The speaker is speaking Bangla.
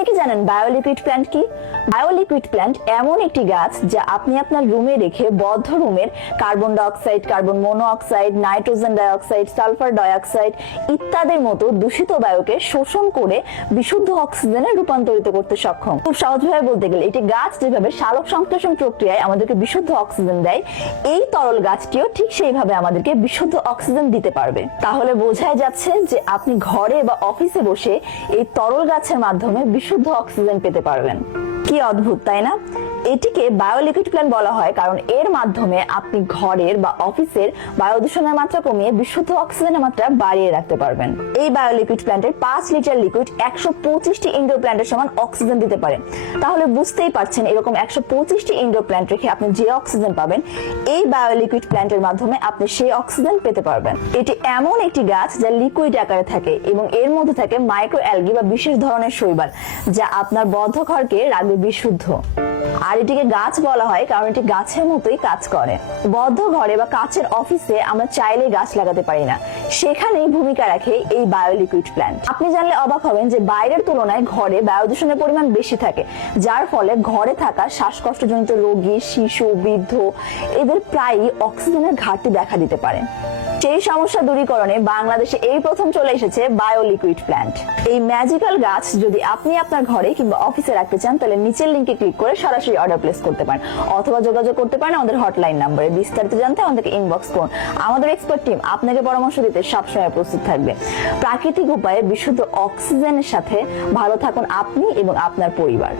আপনি কি জানেন বায়োলিকুইড প্ল্যান্ট কি? বায়োলিকুইড প্ল্যান্ট এমন একটি গাছ যা আপনি আপনার রুমে রেখে বদ্ধ রুমের carbon dioxide, carbon monoxide, nitrogen dioxide, sulphur dioxide ইত্যাদির মতো দূষিত বায়ুকে শোষণ করে বিশুদ্ধ অক্সিজেনে রূপান্তরিত করতে সক্ষম। খুব সহজভাবে বলতে গেলে এটি গাছ যেভাবে সালোক সংশ্লেষণ প্রক্রিয়ায় আমাদেরকে বিশুদ্ধ অক্সিজেন দেয়, এই তরল গাছটিও ঠিক সেইভাবে আমাদেরকে বিশুদ্ধ অক্সিজেন দিতে পারবে। তাহলে বোঝাই যাচ্ছে যে আপনি ঘরে বা অফিসে বসে এই তরল গাছের মাধ্যমে বিশুদ্ধ অক্সিজেন পেতে পারবেন। কি অদ্ভুত, তাই না? এটিকে বায়োলিকুইড প্ল্যান্ট বলা হয় কারণ এর মাধ্যমে আপনি ঘরের বা অফিসের বায়ু দূষণের মাত্রা কমিয়ে বিশুদ্ধ অক্সিজেনের মাত্রা বাড়িয়ে রাখতে পারবেন। এই বায়োলিকুইড প্ল্যান্টের 5 লিটার লিকুইড 125টি ইনডোর প্ল্যান্টের সমান অক্সিজেন দিতে পারে। তাহলে বুঝতেই পারছেন এরকম 125টি ইনডোর প্ল্যান্ট রেখে আপনি যে অক্সিজেন পাবেন, এই বায়োলিকুইড প্ল্যান্টের মাধ্যমে আপনি সেই অক্সিজেন পেতে পারবেন। এটি এমন একটি গাছ যা লিকুইড আকারে থাকে এবং এর মধ্যে থাকে মাইক্রো অ্যালগি বা বিশেষ ধরনের শৈবাল, যা আপনার বদ্ধ ঘরকে রাখবে বিশুদ্ধ। আর এটিকে গাছ বলা হয় কারণ এটি গাছের মতোই কাজ করে। বদ্ধ ঘরে বা কাচের অফিসে আমরা চাইলে গাছ লাগাতে পারি না, সেখানেই ভূমিকা রাখে এই বায়োলিকুইড প্ল্যান্ট। আপনি জানলে অবাক হবেন যে বাইরের তুলনায় ঘরে বায়ু দূষণের পরিমাণ বেশি থাকে, যার ফলে ঘরে থাকা শ্বাসকষ্টজনিত রোগী, শিশু, বৃদ্ধ এদের প্রায়ই অক্সিজেনের ঘাটতি দেখা দিতে পারে। সেই সমস্যা দূরীকরণে বাংলাদেশে এই প্রথম চলে এসেছে বায়োলিকুইড প্ল্যান্ট। এই ম্যাজিক্যাল গাছ যদি আপনি আপনার ঘরে কিংবা অফিসে রাখতে চান, তাহলে নিচের লিংকে ক্লিক করে সরাসরি অর্ডার প্লেস করতে পারেন অথবা যোগাযোগ করতে পারেন আমাদের হটলাইন নাম্বারে। বিস্তারিত জানতে আমাদেরকে ইনবক্স করুন। আমাদের এক্সপার্ট টিম আপনাকে পরামর্শ দিতে সবসময় প্রস্তুত থাকবে। প্রাকৃতিক উপায়ে বিশুদ্ধ অক্সিজেনের সাথে ভালো থাকুন আপনি এবং আপনার পরিবার।